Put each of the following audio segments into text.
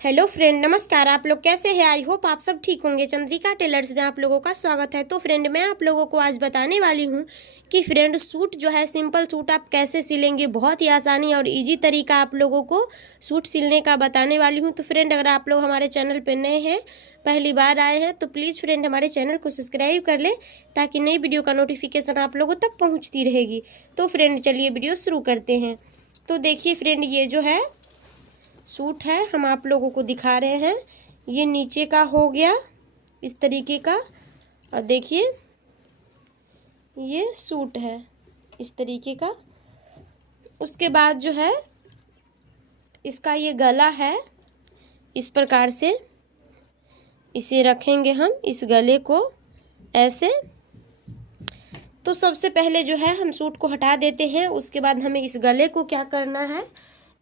Hello friend, नमस्कार। आप लोग कैसे हैं? आई होप आप सब ठीक होंगे। चंद्रिका टेलर्स में आप लोगों का स्वागत है। तो फ्रेंड, मैं आप लोगों को आज बताने वाली हूँ कि फ्रेंड सूट जो है, सिंपल सूट आप कैसे सिलेंगे। बहुत ही आसानी और इजी तरीका आप लोगों को सूट सिलने का बताने वाली हूँ। तो फ्रेंड, अगर आप लोग हमारे चैनल पर नए हैं, पहली बार आए हैं, तो प्लीज़ फ्रेंड हमारे चैनल को सब्सक्राइब कर लें ताकि नई वीडियो का नोटिफिकेशन आप लोगों तक पहुँचती रहेगी। तो फ्रेंड चलिए वीडियो शुरू करते हैं। तो देखिए फ्रेंड, ये जो है सूट है, हम आप लोगों को दिखा रहे हैं। ये नीचे का हो गया इस तरीके का, और देखिए ये सूट है इस तरीके का। उसके बाद जो है इसका ये गला है, इस प्रकार से इसे रखेंगे हम, इस गले को ऐसे। तो सबसे पहले जो है हम सूट को हटा देते हैं। उसके बाद हमें इस गले को क्या करना है,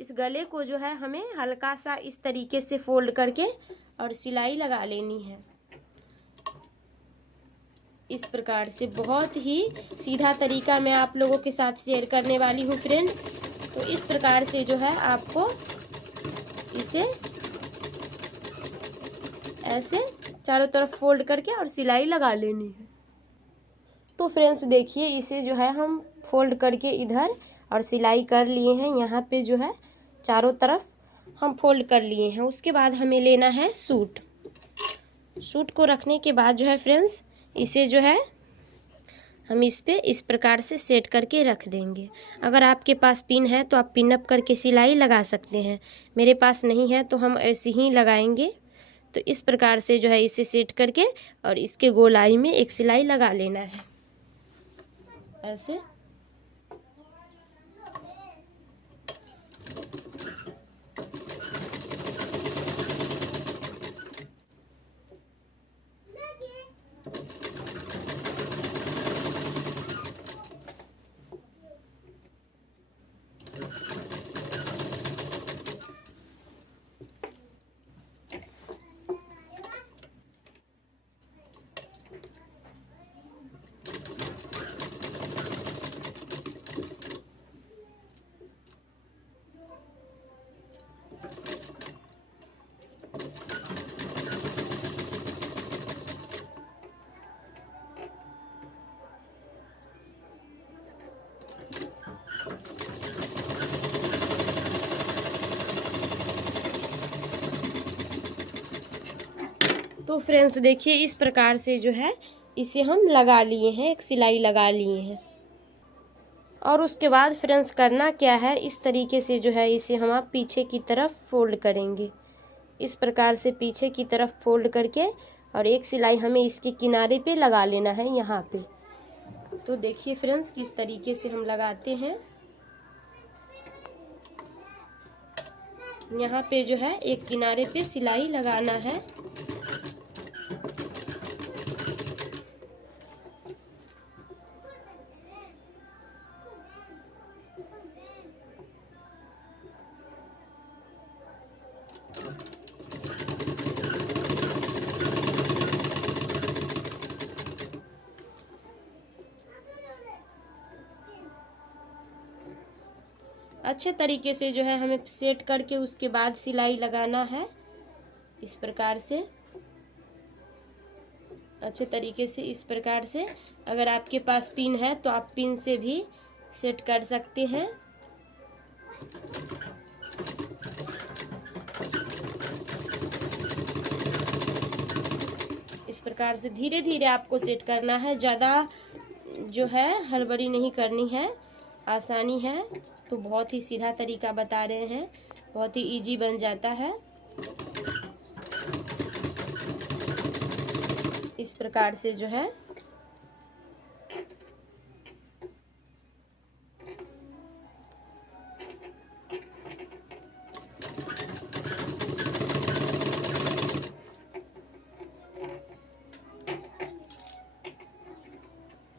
इस गले को जो है हमें हल्का सा इस तरीके से फोल्ड करके और सिलाई लगा लेनी है इस प्रकार से। बहुत ही सीधा तरीका मैं आप लोगों के साथ शेयर करने वाली हूँ फ्रेंड। तो इस प्रकार से जो है आपको इसे ऐसे चारों तरफ फोल्ड करके और सिलाई लगा लेनी है। तो फ्रेंड्स देखिए, इसे जो है हम फोल्ड करके इधर और सिलाई कर लिए हैं। यहाँ पे जो है चारों तरफ हम फोल्ड कर लिए हैं। उसके बाद हमें लेना है सूट। सूट को रखने के बाद जो है फ्रेंड्स, इसे जो है हम इस पे इस प्रकार से सेट करके रख देंगे। अगर आपके पास पिन है तो आप पिन अप करके सिलाई लगा सकते हैं। मेरे पास नहीं है तो हम ऐसे ही लगाएंगे। तो इस प्रकार से जो है इसे सेट करके और इसके गोलाई में एक सिलाई लगा लेना है ऐसे। तो फ्रेंड्स देखिए, इस प्रकार से जो है इसे हम लगा लिए हैं, एक सिलाई लगा लिए हैं। और उसके बाद फ्रेंड्स करना क्या है, इस तरीके से जो है इसे हम आप पीछे की तरफ फोल्ड करेंगे। इस प्रकार से पीछे की तरफ फोल्ड करके और एक सिलाई हमें इसके किनारे पे लगा लेना है यहाँ पे। तो देखिए फ्रेंड्स किस तरीके से हम लगाते हैं। यहाँ पे जो है एक किनारे पे सिलाई लगाना है। अच्छे तरीके से जो है हमें सेट करके उसके बाद सिलाई लगाना है इस प्रकार से, अच्छे तरीके से इस प्रकार से। अगर आपके पास पिन है तो आप पिन से भी सेट कर सकते हैं। इस प्रकार से धीरे धीरे आपको सेट करना है, ज़्यादा जो है हड़बड़ी नहीं करनी है, आसानी है। तो बहुत ही सीधा तरीका बता रहे हैं, बहुत ही इजी बन जाता है। इस प्रकार से जो है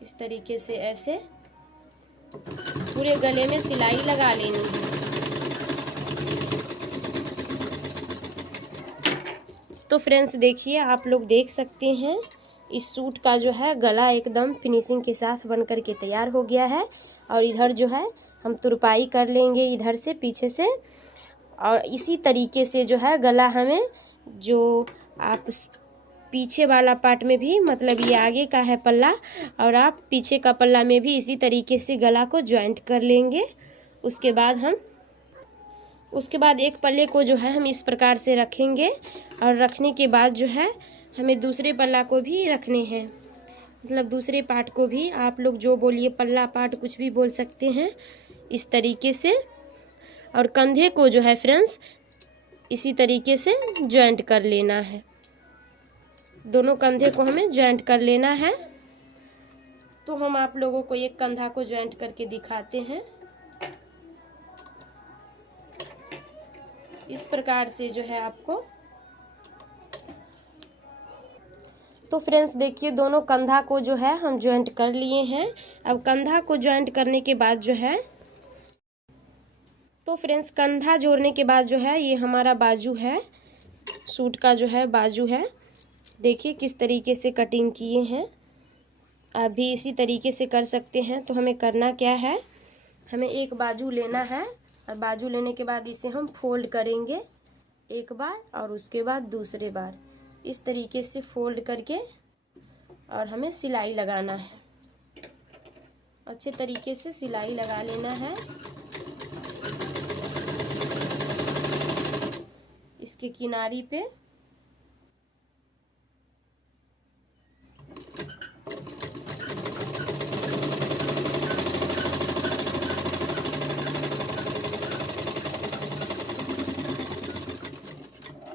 इस तरीके से ऐसे पूरे गले में सिलाई लगा लेनी है। तो फ्रेंड्स देखिए, आप लोग देख सकते हैं इस सूट का जो है गला एकदम फिनिशिंग के साथ बन कर के तैयार हो गया है। और इधर जो है हम तुरपाई कर लेंगे इधर से पीछे से, और इसी तरीके से जो है गला हमें, जो आप पीछे वाला पार्ट में भी, मतलब ये आगे का है पल्ला और आप पीछे का पल्ला में भी इसी तरीके से गला को ज्वाइंट कर लेंगे। उसके बाद एक पल्ले को जो है हम इस प्रकार से रखेंगे और रखने के बाद जो है हमें दूसरे पल्ला को भी रखने हैं, मतलब दूसरे पार्ट को भी आप लोग जो बोलिए, पल्ला पार्ट कुछ भी बोल सकते हैं, इस तरीके से। और कंधे को जो है फ्रेंड्स इसी तरीके से ज्वाइंट कर लेना है, दोनों कंधे को हमें ज्वाइंट कर लेना है। तो हम आप लोगों को एक कंधा को ज्वाइंट करके दिखाते हैं। इस प्रकार से जो है आपको, तो फ्रेंड्स देखिए दोनों कंधा को जो है हम ज्वाइंट कर लिए हैं। अब कंधा को ज्वाइंट करने के बाद जो है, तो फ्रेंड्स कंधा जोड़ने के बाद जो है ये हमारा बाजू है, सूट का जो है बाजू है। देखिए किस तरीके से कटिंग किए हैं, आप भी इसी तरीके से कर सकते हैं। तो हमें करना क्या है, हमें एक बाजू लेना है और बाजू लेने के बाद इसे हम फोल्ड करेंगे एक बार और उसके बाद दूसरे बार, इस तरीके से फोल्ड करके और हमें सिलाई लगाना है। अच्छे तरीके से सिलाई लगा लेना है इसके किनारी पे।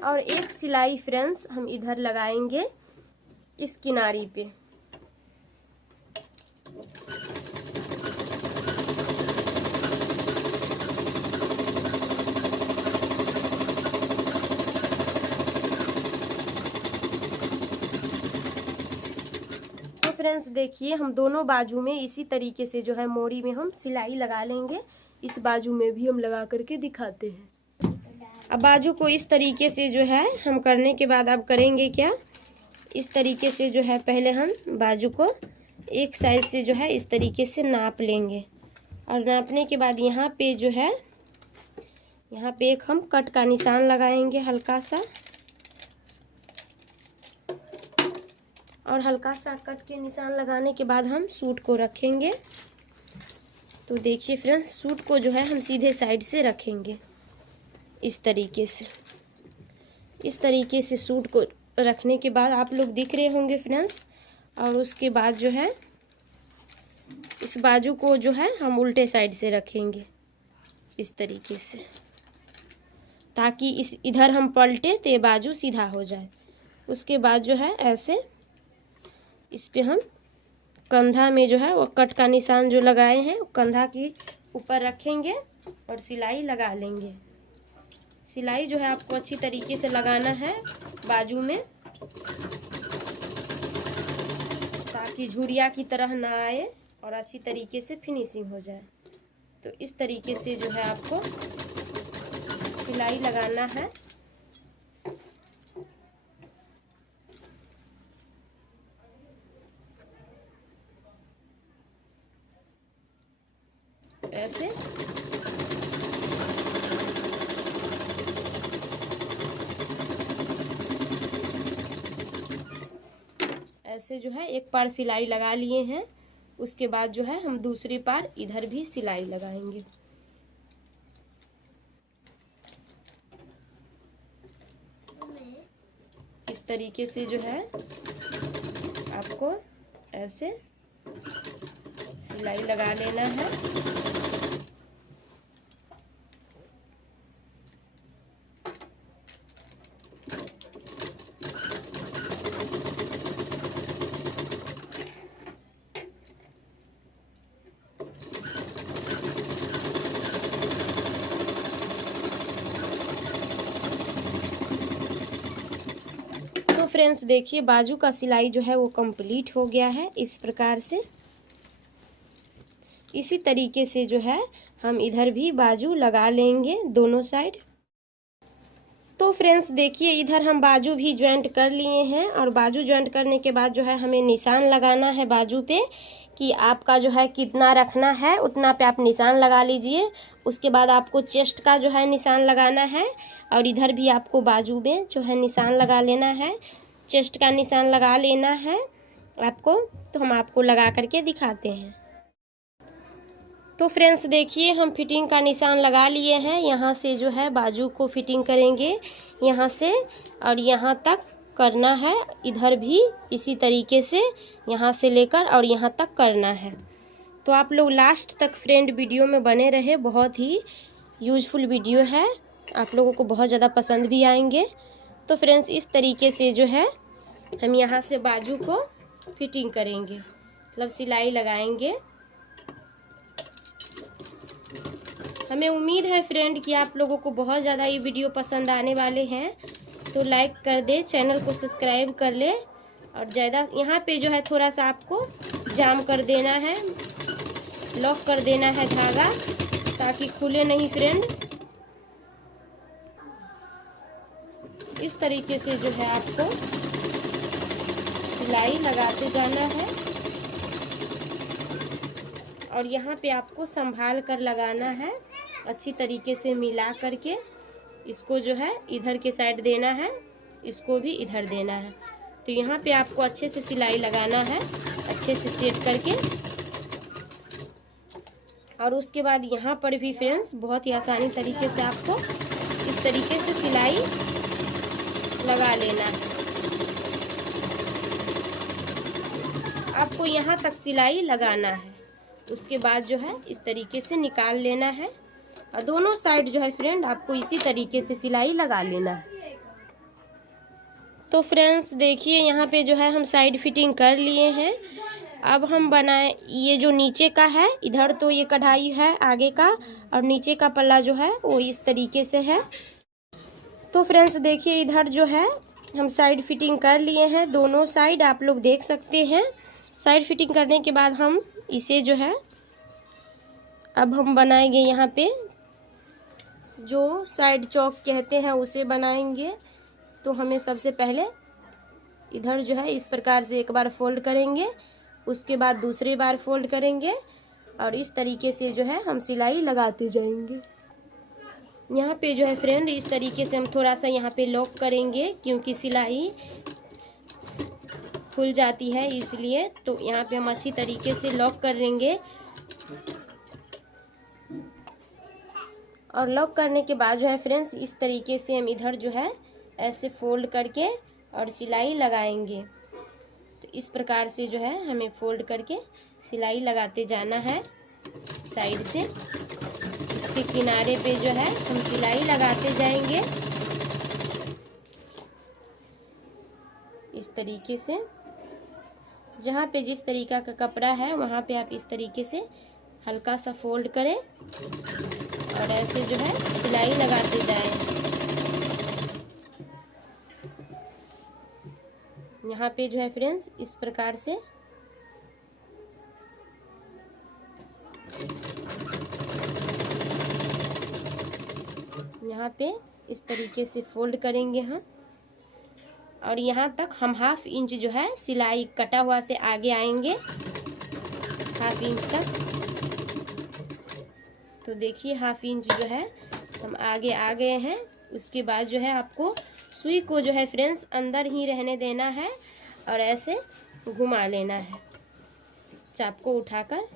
और एक सिलाई फ्रेंड्स हम इधर लगाएंगे इस किनारी पे। तो फ्रेंड्स देखिए हम दोनों बाजू में इसी तरीके से जो है मोरी में हम सिलाई लगा लेंगे। इस बाजू में भी हम लगा करके दिखाते हैं। अब बाजू को इस तरीके से जो है हम करने के बाद अब करेंगे क्या, इस तरीके से जो है पहले हम बाजू को एक साइड से जो है इस तरीके से नाप लेंगे और नापने के बाद यहाँ पे जो है, यहाँ पे एक हम कट का निशान लगाएंगे हल्का सा, और हल्का सा कट के निशान लगाने के बाद हम सूट को रखेंगे। तो देखिए फ्रेंड्स सूट को जो है हम सीधे साइड से रखेंगे इस तरीके से। इस तरीके से सूट को रखने के बाद आप लोग दिख रहे होंगे फ्रेंड्स। और उसके बाद जो है इस बाजू को जो है हम उल्टे साइड से रखेंगे इस तरीके से, ताकि इस इधर हम पलटे तो ये बाजू सीधा हो जाए। उसके बाद जो है ऐसे इस पे हम कंधा में जो है वो कट का निशान जो लगाए हैं कंधा के ऊपर रखेंगे और सिलाई लगा लेंगे। सिलाई जो है आपको अच्छी तरीके से लगाना है बाजू में, ताकि झुरिया की तरह ना आए और अच्छी तरीके से फिनिशिंग हो जाए। तो इस तरीके से जो है आपको सिलाई लगाना है। ऐसे ऐसे जो है एक पार सिलाई लगा लिए हैं। उसके बाद जो है हम दूसरी पार इधर भी सिलाई लगाएंगे। इस तरीके से जो है आपको ऐसे सिलाई लगा लेना है। तो फ्रेंड्स देखिए बाजू का सिलाई जो है वो कंप्लीट हो गया है। इस प्रकार से इसी तरीके से जो है हम इधर भी बाजू लगा लेंगे दोनों साइड। तो फ्रेंड्स देखिए इधर हम बाजू भी ज्वाइंट कर लिए हैं और बाजू ज्वाइंट करने के बाद जो है हमें निशान लगाना है बाजू पे कि आपका जो है कितना रखना है उतना पे आप निशान लगा लीजिए। उसके बाद आपको चेस्ट का जो है निशान लगाना है और इधर भी आपको बाजू में जो है निशान लगा लेना है। चेस्ट का निशान लगा लेना है आपको, तो हम आपको लगा करके दिखाते हैं। तो फ्रेंड्स देखिए, हम फिटिंग का निशान लगा लिए हैं। यहाँ से जो है बाजू को फिटिंग करेंगे यहाँ से और यहाँ तक करना है। इधर भी इसी तरीके से यहाँ से लेकर और यहाँ तक करना है। तो आप लोग लास्ट तक फ्रेंड वीडियो में बने रहे, बहुत ही यूजफुल वीडियो है, आप लोगों को बहुत ज़्यादा पसंद भी आएंगे। तो फ्रेंड्स इस तरीके से जो है हम यहाँ से बाजू को फिटिंग करेंगे, मतलब सिलाई लगाएंगे। हमें उम्मीद है फ्रेंड कि आप लोगों को बहुत ज़्यादा ये वीडियो पसंद आने वाले हैं। तो लाइक कर दे, चैनल को सब्सक्राइब कर ले और ज़्यादा यहाँ पे जो है थोड़ा सा आपको जाम कर देना है, लॉक कर देना है धागा, ताकि खुले नहीं फ्रेंड। इस तरीके से जो है आपको सिलाई लगाते जाना है और यहाँ पे आपको संभाल कर लगाना है, अच्छी तरीके से मिला करके। इसको जो है इधर के साइड देना है, इसको भी इधर देना है। तो यहाँ पे आपको अच्छे से सिलाई लगाना है, अच्छे से सेट करके। और उसके बाद यहाँ पर भी फ्रेंड्स बहुत ही आसानी तरीके से आपको इस तरीके से सिलाई लगा लेना है। आपको यहाँ तक सिलाई लगाना है, उसके बाद जो है इस तरीके से निकाल लेना है और दोनों साइड जो है फ्रेंड आपको इसी तरीके से सिलाई लगा लेना है। तो फ्रेंड्स देखिए, यहाँ पे जो है हम साइड फिटिंग कर लिए हैं। अब हम बनाए ये जो नीचे का है, इधर तो ये कढ़ाई है आगे का और नीचे का पल्ला जो है वो इस तरीके से है। तो फ्रेंड्स देखिए, इधर जो है हम साइड फिटिंग कर लिए हैं, दोनों साइड आप लोग देख सकते हैं। साइड फिटिंग करने के बाद हम इसे जो है अब हम बनाएंगे यहाँ पे जो साइड चौक कहते हैं उसे बनाएंगे। तो हमें सबसे पहले इधर जो है इस प्रकार से एक बार फोल्ड करेंगे, उसके बाद दूसरी बार फोल्ड करेंगे और इस तरीके से जो है हम सिलाई लगाते जाएंगे। यहाँ पे जो है फ्रेंड इस तरीके से हम थोड़ा सा यहाँ पे लॉक करेंगे, क्योंकि सिलाई खुल जाती है इसलिए। तो यहाँ पे हम अच्छी तरीके से लॉक करेंगे और लॉक करने के बाद जो है फ्रेंड्स इस तरीके से हम इधर जो है ऐसे फोल्ड करके और सिलाई लगाएंगे। तो इस प्रकार से जो है हमें फोल्ड करके सिलाई लगाते जाना है साइड से। इसके किनारे पे जो है हम सिलाई लगाते जाएंगे इस तरीके से। जहाँ पे जिस तरीका का कपड़ा है वहाँ पे आप इस तरीके से हल्का सा फोल्ड करें और ऐसे जो है सिलाई लगाते जाएं। यहाँ पे जो है फ्रेंड्स इस प्रकार से यहाँ पे इस तरीके से फोल्ड करेंगे हम और यहाँ तक हम हाफ इंच जो है सिलाई कटा हुआ से आगे आएंगे, हाफ इंच तक। तो देखिए हाफ इंच जो है हम आगे आ गए हैं। उसके बाद जो है आपको सुई को जो है फ्रेंड्स अंदर ही रहने देना है और ऐसे घुमा लेना है चाप को उठाकर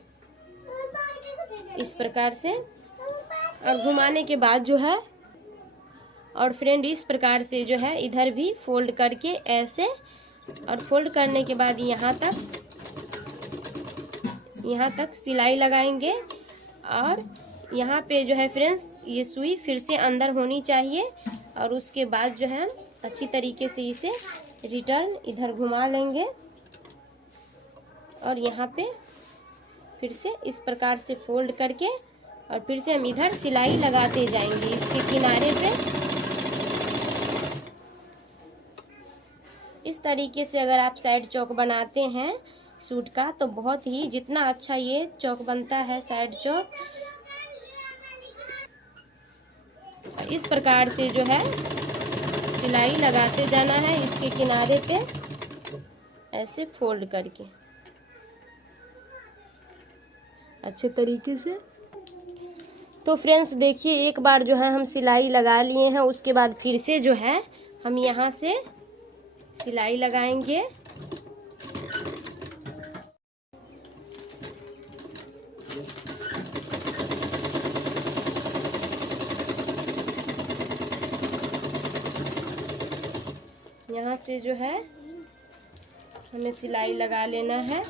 इस प्रकार से। और घुमाने के बाद जो है और फ्रेंड इस प्रकार से जो है इधर भी फोल्ड करके ऐसे, और फोल्ड करने के बाद यहाँ तक सिलाई लगाएंगे। और यहाँ पे जो है फ्रेंड्स ये सुई फिर से अंदर होनी चाहिए और उसके बाद जो है अच्छी तरीके से इसे रिटर्न इधर घुमा लेंगे और यहाँ पे फिर से इस प्रकार से फोल्ड करके और फिर से हम इधर सिलाई लगाते जाएंगे इसके किनारे पे। इस तरीके से अगर आप साइड चौक बनाते हैं सूट का तो बहुत ही जितना अच्छा ये चौक बनता है साइड चौक, इस प्रकार से जो है सिलाई लगाते जाना है इसके किनारे पे ऐसे फोल्ड करके। अच्छे तरीके से। तो फ्रेंड्स देखिए, एक बार जो है हम सिलाई लगा लिए हैं, उसके बाद फिर से जो है हम यहाँ से सिलाई लगाएंगे। यहाँ से जो है हमें सिलाई लगा लेना है।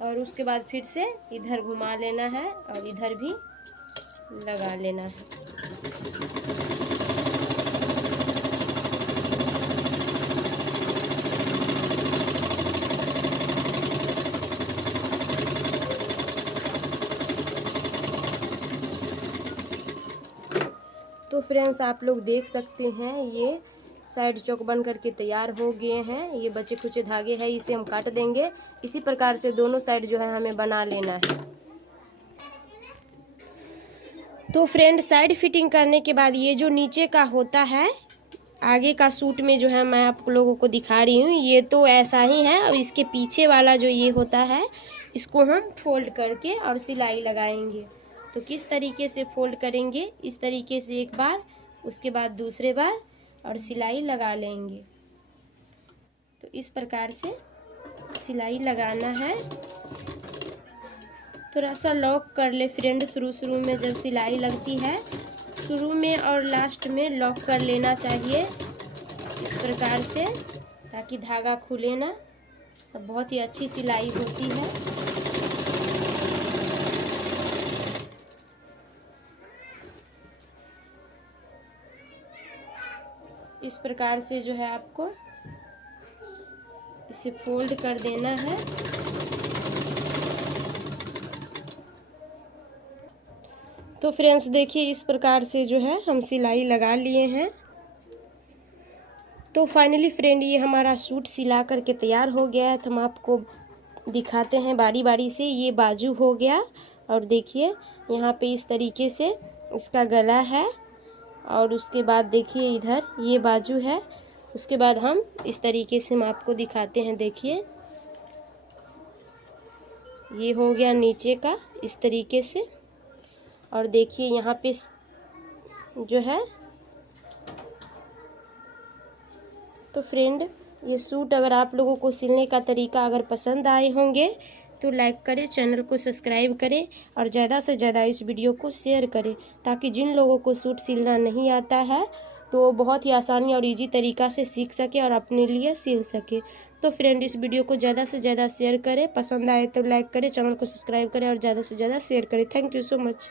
और उसके बाद फिर से इधर घुमा लेना है और इधर भी लगा लेना है। तो फ्रेंड्स आप लोग देख सकते हैं, ये साइड चौक बन करके तैयार हो गए हैं। ये बचे कुचे धागे हैं, इसे हम काट देंगे। इसी प्रकार से दोनों साइड जो है हमें बना लेना है। तो फ्रेंड साइड फिटिंग करने के बाद ये जो नीचे का होता है, आगे का सूट में जो है मैं आप लोगों को दिखा रही हूँ, ये तो ऐसा ही है। और इसके पीछे वाला जो ये होता है, इसको हम फोल्ड करके और सिलाई लगाएंगे। तो किस तरीके से फोल्ड करेंगे, इस तरीके से एक बार, उसके बाद दूसरे बार और सिलाई लगा लेंगे। तो इस प्रकार से सिलाई लगाना है। थोड़ा सा लॉक कर ले फ्रेंड, शुरू में जब सिलाई लगती है, शुरू में और लास्ट में लॉक कर लेना चाहिए इस प्रकार से, ताकि धागा खुले ना। तो बहुत ही अच्छी सिलाई होती है। इस प्रकार से जो है आपको इसे फोल्ड कर देना है। तो फ्रेंड्स देखिए, इस प्रकार से जो है हम सिलाई लगा लिए हैं। तो फाइनली फ्रेंड ये हमारा सूट सिला करके तैयार हो गया है। तो हम आपको दिखाते हैं बारी बारी से। ये बाजू हो गया, और देखिए यहाँ पे इस तरीके से इसका गला है। और उसके बाद देखिए इधर ये बाजू है। उसके बाद हम इस तरीके से हम आपको दिखाते हैं। देखिए ये हो गया नीचे का इस तरीके से। और देखिए यहाँ पे जो है, तो फ्रेंड ये सूट अगर आप लोगों को सिलने का तरीका अगर पसंद आए होंगे तो लाइक करें, चैनल को सब्सक्राइब करें और ज़्यादा से ज़्यादा इस वीडियो को शेयर करें, ताकि जिन लोगों को सूट सिलना नहीं आता है तो वो बहुत ही आसानी और इजी तरीका से सीख सके और अपने लिए सिल सके। तो फ्रेंड इस वीडियो को ज़्यादा से ज़्यादा शेयर करें, पसंद आए तो लाइक करें, चैनल को सब्सक्राइब करें और ज़्यादा से ज़्यादा शेयर करें। Thank you so much.